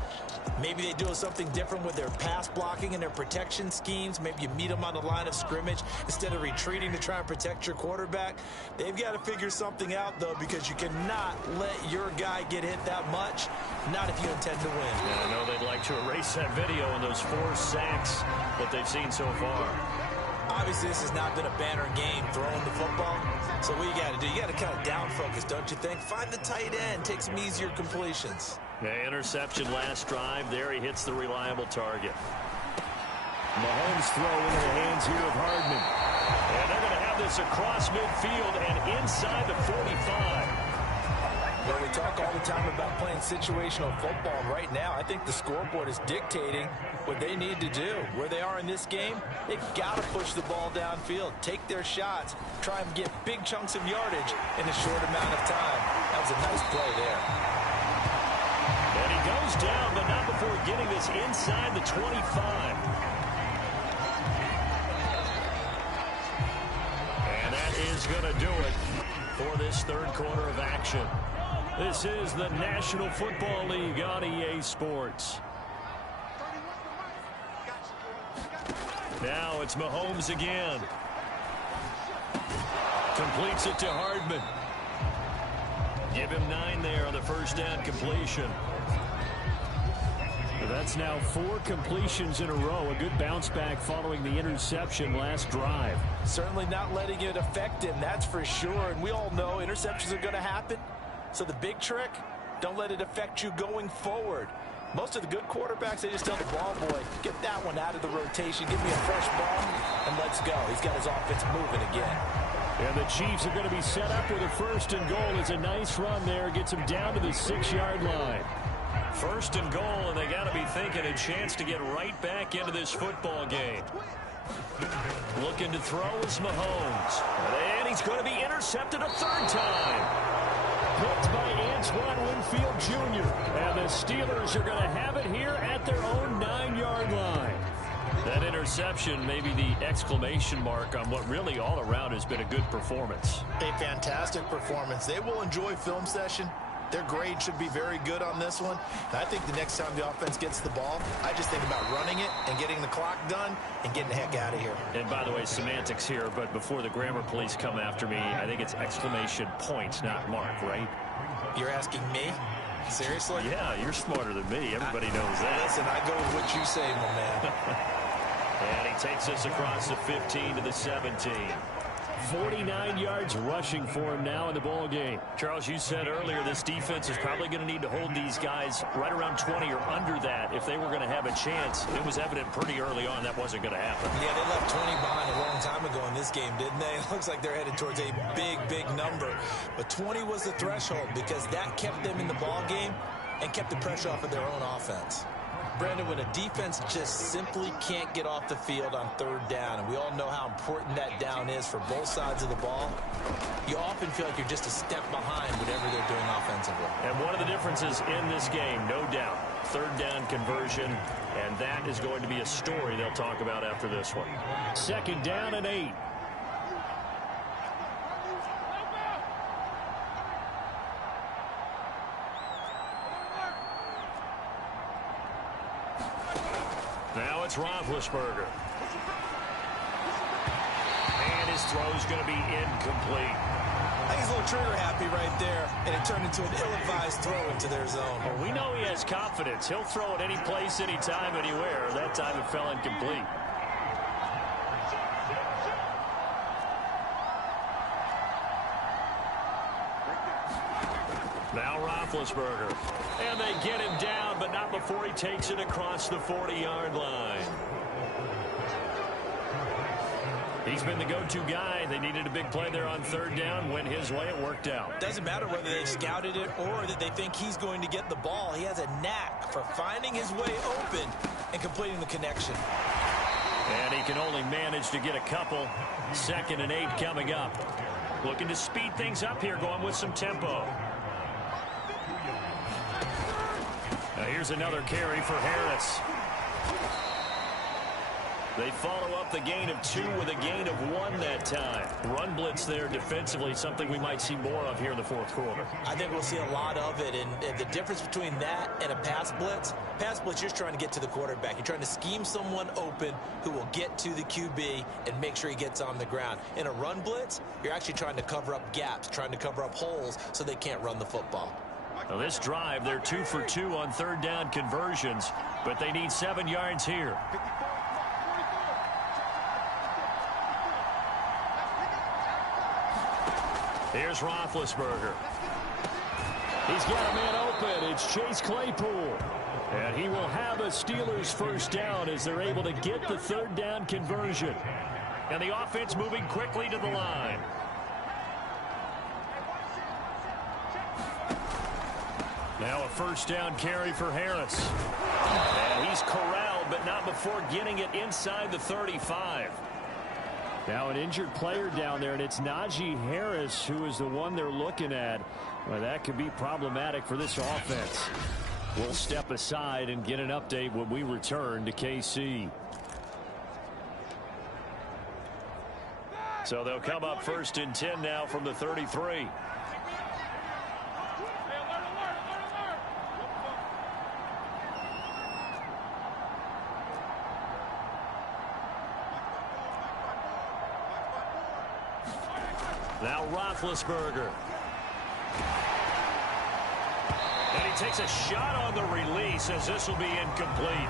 Maybe they do something different with their pass blocking and their protection schemes. Maybe you meet them on the line of scrimmage instead of retreating to try and protect your quarterback. They've got to figure something out, though, because you cannot let your guy get hit that much, not if you intend to win. Yeah, I know they'd like to erase that video and those 4 sacks that they've seen so far. Obviously, this has not been a banner game throwing the football. So what you got to do, you got to kind of down focus, don't you think? Find the tight end, take some easier completions. The interception last drive. There he hits the reliable target. Mahomes throw into the hands here of Hardman. And they're going to have this across midfield and inside the 45. Well, we talk all the time about playing situational football. Right now, I think the scoreboard is dictating what they need to do. Where they are in this game, they've got to push the ball downfield, take their shots, try and get big chunks of yardage in a short amount of time. That was a nice play there. And he goes down, but not before getting this inside the 25. And that is going to do it for this third quarter of action. This is the National Football League on EA Sports. Now it's Mahomes again. Completes it to Hardman. Give him 9 there on the first down completion. That's now 4 completions in a row. A good bounce back following the interception last drive. Certainly not letting it affect him, that's for sure. And we all know interceptions are going to happen. So the big trick, don't let it affect you going forward. Most of the good quarterbacks, they just tell the ball boy, get that one out of the rotation, give me a fresh ball, and let's go. He's got his offense moving again. And the Chiefs are going to be set up with a 1st and goal. It's a nice run there. Gets them down to the 6-yard line. 1st and goal, and they got to be thinking a chance to get right back into this football game. Looking to throw is Mahomes. And he's going to be intercepted a 3rd time. Picked by Antoine Winfield Jr. And the Steelers are going to have it here at their own 9-yard line. That interception may be the exclamation mark on what really all around has been a good performance. A fantastic performance. They will enjoy film session. Their grade should be very good on this one. And I think the next time the offense gets the ball, I just think about running it and getting the clock done and getting the heck out of here. And by the way, semantics here, but before the grammar police come after me, I think it's exclamation point, not mark, right? You're asking me? Seriously? Yeah, you're smarter than me. Everybody knows that. Listen, I go with what you say, my man. And he takes us across the 15 to the 17. 49 yards rushing for him now in the ball game. Charles, you said earlier this defense is probably going to need to hold these guys right around 20 or under that if they were going to have a chance. It was evident pretty early on that wasn't going to happen. Yeah, they left 20 behind a long time ago in this game, didn't they? It looks like they're headed towards a big number. But 20 was the threshold because that kept them in the ball game and kept the pressure off of their own offense. Brandon, when a defense just simply can't get off the field on 3rd down, and we all know how important that down is for both sides of the ball, you often feel like you're just a step behind whatever they're doing offensively. And one of the differences in this game, no doubt, 3rd down conversion, and that is going to be a story they'll talk about after this one. 2nd down and 8. Now it's Roethlisberger. And his throw's going to be incomplete. I think he's a little trigger happy right there, and it turned into an ill-advised throw into their zone. Well, we know he has confidence. He'll throw it any place, anytime, anywhere. That time it fell incomplete. Now Roethlisberger. And they get him down, but not before he takes it across the 40-yard line. He's been the go-to guy. They needed a big play there on 3rd down. Went his way. It worked out. Doesn't matter whether they scouted it or that they think he's going to get the ball. He has a knack for finding his way open and completing the connection. And he can only manage to get a couple. 2nd and 8 coming up. Looking to speed things up here, going with some tempo. Now here's another carry for Harris. They follow up the gain of 2 with a gain of 1 that time. Run blitz there defensively, something we might see more of here in the 4th quarter. I think we'll see a lot of it, and the difference between that and a pass blitz, you're just trying to get to the quarterback. You're trying to scheme someone open who will get to the QB and make sure he gets on the ground. In a run blitz, you're actually trying to cover up gaps, trying to cover up holes so they can't run the football. Now this drive, they're 2 for 2 on 3rd down conversions, but they need 7 yards here. Here's Roethlisberger. He's got a man open. It's Chase Claypool. And he will have a Steelers 1st down as they're able to get the 3rd down conversion. And the offense moving quickly to the line. Now a 1st down carry for Harris. And he's corralled, but not before getting it inside the 35. Now an injured player down there, and it's Najee Harris who is the one they're looking at. Well, that could be problematic for this offense. We'll step aside and get an update when we return to KC. So they'll come up 1st and 10 now from the 33. Now Roethlisberger. And he takes a shot on the release as this will be incomplete.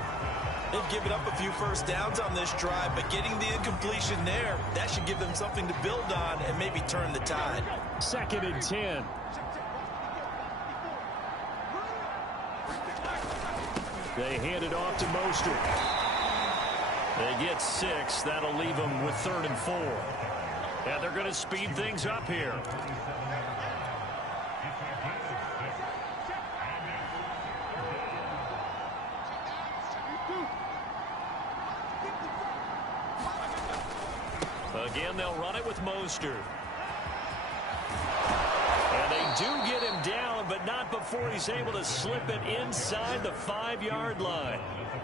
They've given up a few 1st downs on this drive, but getting the incompletion there, that should give them something to build on and maybe turn the tide. 2nd and 10. They hand it off to Mostert. They get 6. That'll leave them with 3rd and 4. And they're going to speed things up here. Again, they'll run it with Mostert. And they do get him down, but not before he's able to slip it inside the 5-yard line.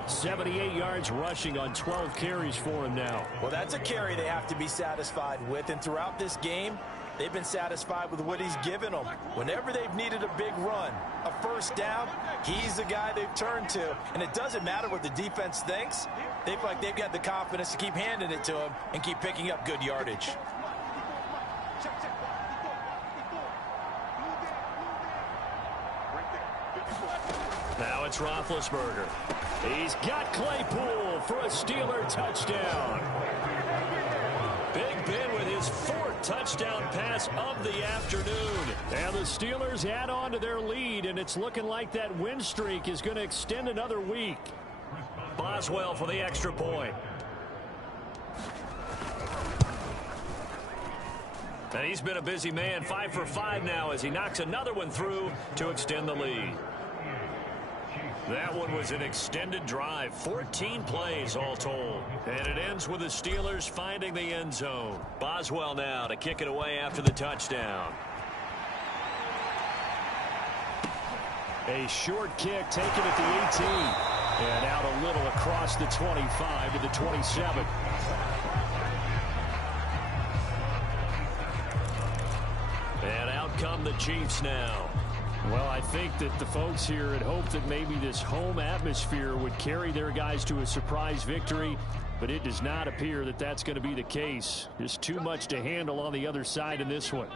78 yards rushing on 12 carries for him now. Well, that's a carry they have to be satisfied with. And throughout this game, they've been satisfied with what he's given them. Whenever they've needed a big run, a first down, he's the guy they've turned to. And it doesn't matter what the defense thinks. They feel like they've got the confidence to keep handing it to him and keep picking up good yardage. Now it's Roethlisberger. He's got Claypool for a Steeler touchdown. Big Ben with his 4th touchdown pass of the afternoon. And the Steelers add on to their lead, and it's looking like that win streak is going to extend another week. Boswell for the extra point. And he's been a busy man, 5 for 5 now as he knocks another one through to extend the lead. That one was an extended drive, 14 plays all told. And it ends with the Steelers finding the end zone. Boswell now to kick it away after the touchdown. A short kick taken at the 18. And out a little across the 25 to the 27. And out come the Chiefs now. Well, I think that the folks here had hoped that maybe this home atmosphere would carry their guys to a surprise victory, but it does not appear that that's going to be the case. Just too much to handle on the other side in this one.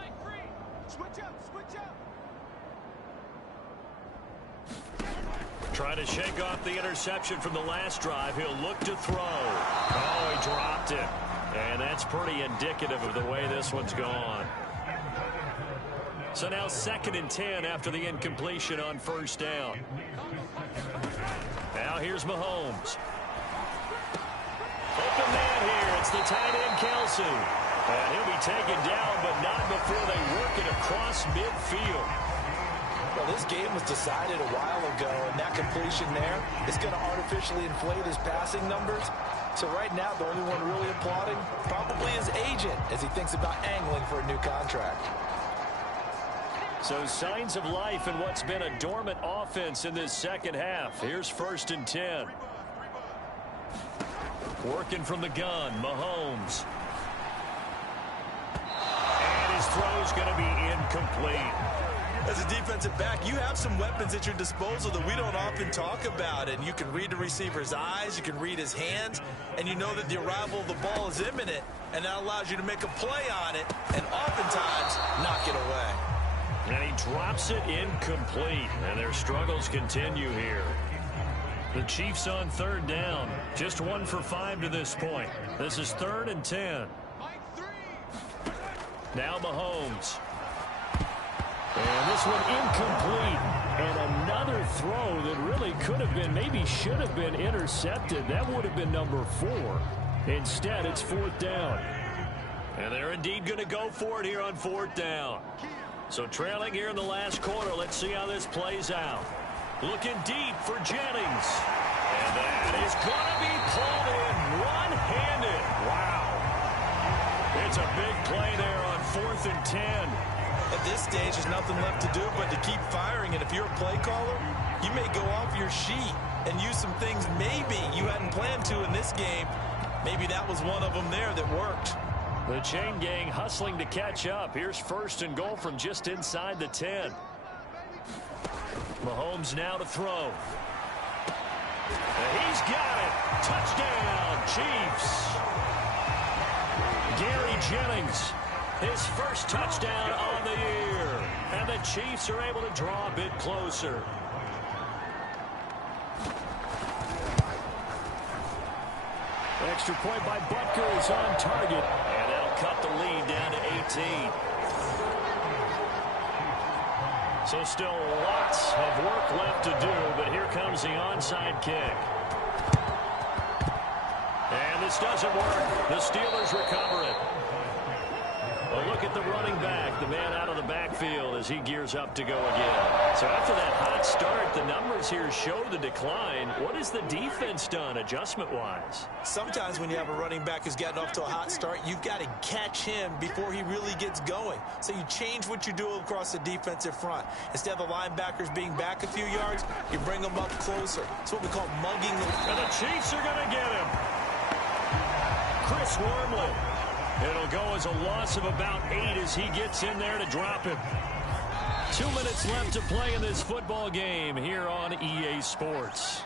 Trying to shake off the interception from the last drive. He'll look to throw. Oh, he dropped it. And that's pretty indicative of the way this one's gone. So now 2nd and 10 after the incompletion on first down. Now here's Mahomes. Open man here. It's the tight end, Kelsey. And he'll be taken down, but not before they work it across midfield. Well, this game was decided a while ago, and that completion there is going to artificially inflate his passing numbers. So right now, the only one really applauding probably his agent as he thinks about angling for a new contract. So signs of life in what's been a dormant offense in this second half. Here's 1st and 10. Working from the gun, Mahomes. And his throw's going to be incomplete. As a defensive back, you have some weapons at your disposal that we don't often talk about. And you can read the receiver's eyes, you can read his hands, and you know that the arrival of the ball is imminent. And that allows you to make a play on it and oftentimes knock it away. And he drops it incomplete. And their struggles continue here. The Chiefs on 3rd down. Just 1 for 5 to this point. This is 3rd and 10. Now Mahomes. And this one incomplete. And another throw that really could have been, maybe should have been intercepted. That would have been number 4. Instead, it's 4th down. And they're indeed going to go for it here on 4th down. So trailing here in the last quarter. Let's see how this plays out. Looking deep for Jennings. And that is going to be pulled in one-handed. Wow. It's a big play there on 4th and 10. At this stage, there's nothing left to do but to keep firing. And if you're a play caller, you may go off your sheet and use some things maybe you hadn't planned to in this game. Maybe that was one of them there that worked. The chain gang hustling to catch up. Here's 1st and goal from just inside the 10. Mahomes now to throw. And he's got it. Touchdown, Chiefs. Gary Jennings, his first touchdown on the year. And the Chiefs are able to draw a bit closer. Extra point by Butker is on target. And that'll cut the lead down to 18. So still lots of work left to do, but here comes the onside kick. And this doesn't work. The Steelers recover it. at the running back, the man out of the backfield as he gears up to go again. So after that hot start, the numbers here show the decline. What has the defense done adjustment-wise? Sometimes when you have a running back who's gotten off to a hot start, you've got to catch him before he really gets going. So you change what you do across the defensive front. Instead of the linebackers being back a few yards, you bring them up closer. It's what we call mugging. And the Chiefs are going to get him. Chris Wormley. It'll go as a loss of about 8 as he gets in there to drop him. 2 minutes left to play in this football game here on EA Sports.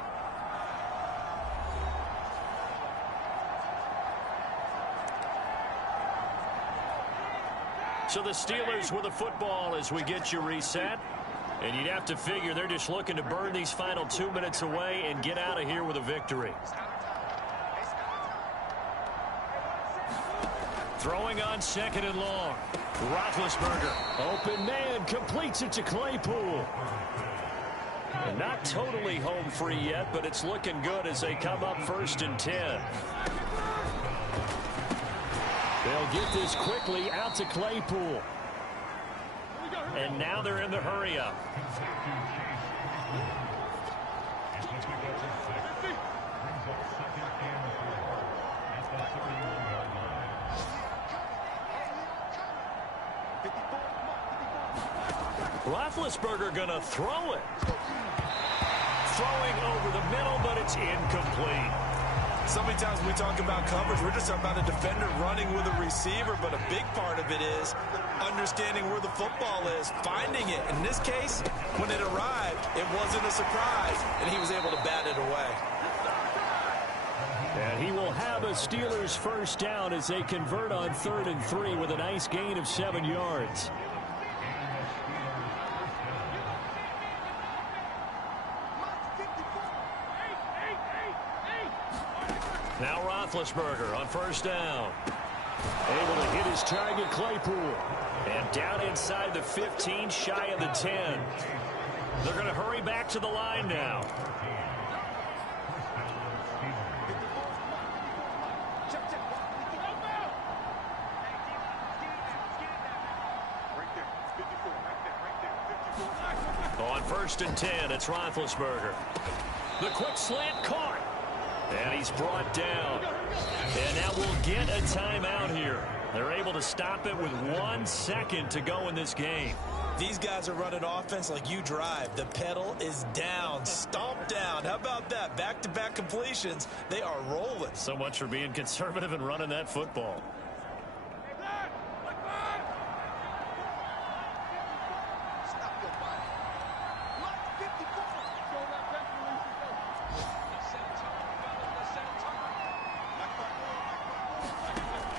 So the Steelers with the football as we get you reset. And you'd have to figure they're just looking to burn these final 2 minutes away and get out of here with a victory. Throwing on 2nd and long. Roethlisberger. Open man, completes it to Claypool. And not totally home free yet, but it's looking good as they come up 1st and 10. They'll get this quickly out to Claypool. And now they're in the hurry up. Roethlisberger gonna throw it. Throwing over the middle, but it's incomplete. So many times when we talk about coverage, we're just talking about a defender running with a receiver, but a big part of it is understanding where the football is, finding it. In this case, when it arrived, it wasn't a surprise, and he was able to bat it away. And he will have a Steelers first down as they convert on 3rd and 3 with a nice gain of 7 yards. Now Roethlisberger on 1st down. Able to hit his target, Claypool. And down inside the 15, shy of the 10. They're going to hurry back to the line now. On 1st and 10, it's Roethlisberger. The quick slant caught. And he's brought down. And now we'll get a timeout here. They're able to stop it with 1 second to go in this game. These guys are running offense like you drive. The pedal is down, stomp down. How about that? Back-to-back completions. They are rolling. So much for being conservative and running that football.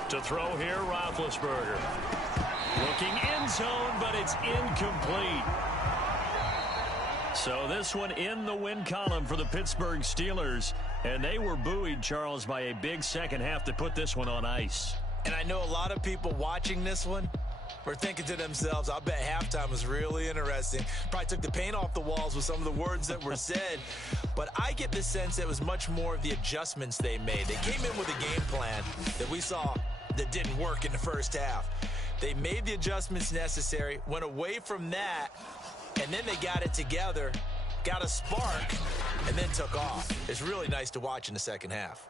To throw here, Roethlisberger. Looking end zone, but it's incomplete. So this one in the win column for the Pittsburgh Steelers. And they were buoyed, Charles, by a big second half to put this one on ice. And I know a lot of people watching this one were thinking to themselves, I bet halftime was really interesting. Probably took the paint off the walls with some of the words that were said. But I get the sense that it was much more of the adjustments they made. They came in with a game plan that we saw that didn't work in the first half. They made the adjustments necessary, went away from that, and then they got it together, got a spark, and then took off. It's really nice to watch in the second half.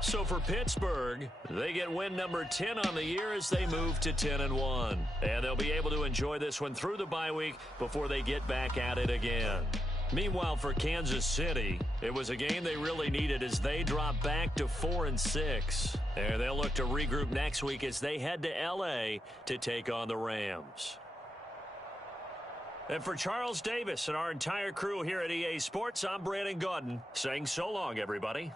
So for Pittsburgh, they get win number 10 on the year as they move to 10-1. And they'll be able to enjoy this one through the bye week before they get back at it again. Meanwhile, for Kansas City, it was a game they really needed as they drop back to 4-6. And they'll look to regroup next week as they head to L.A. to take on the Rams. And for Charles Davis and our entire crew here at EA Sports, I'm Brandon Gaudin saying so long, everybody.